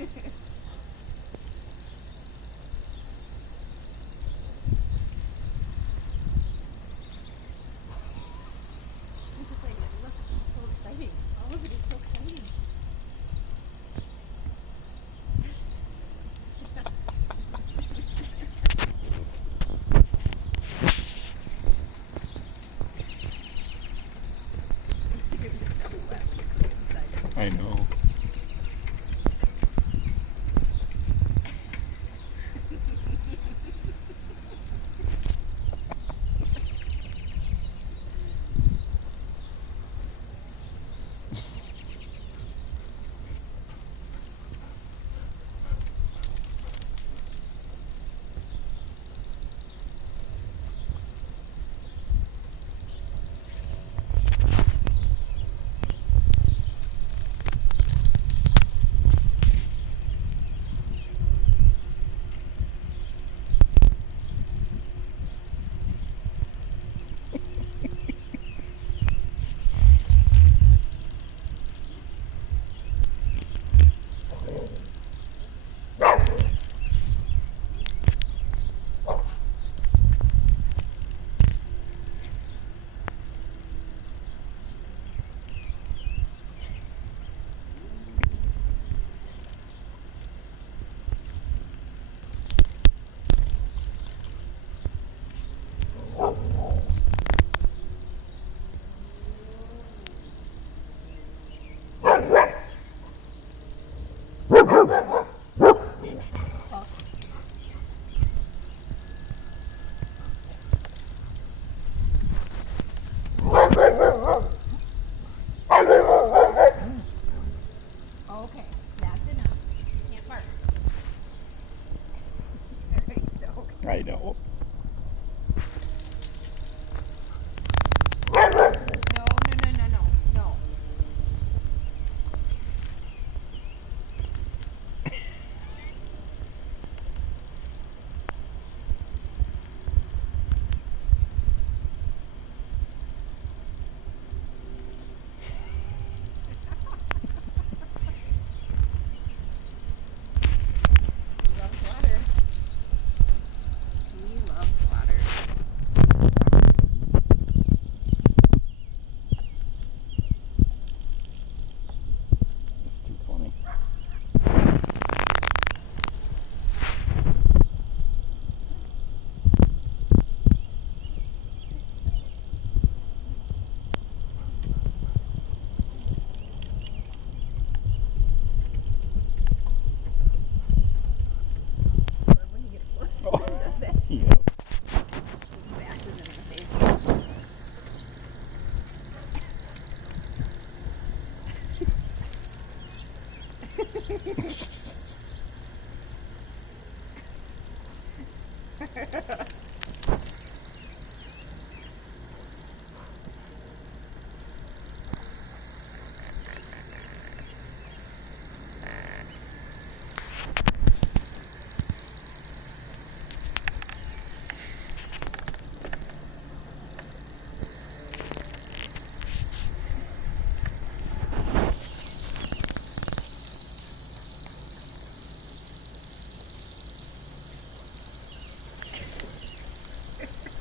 just like, look, it's so exciting. All of it is so exciting. It's gonna be so wet when you go inside. I know. Okay, that's enough. You can't bark. Sorry, so I know. no, no, no, no, no, no. He loves water. He loves water. It's too funny. I love when he gets close. Oh. He does that. Yep. Just bashes him in the face. Ha ha ha.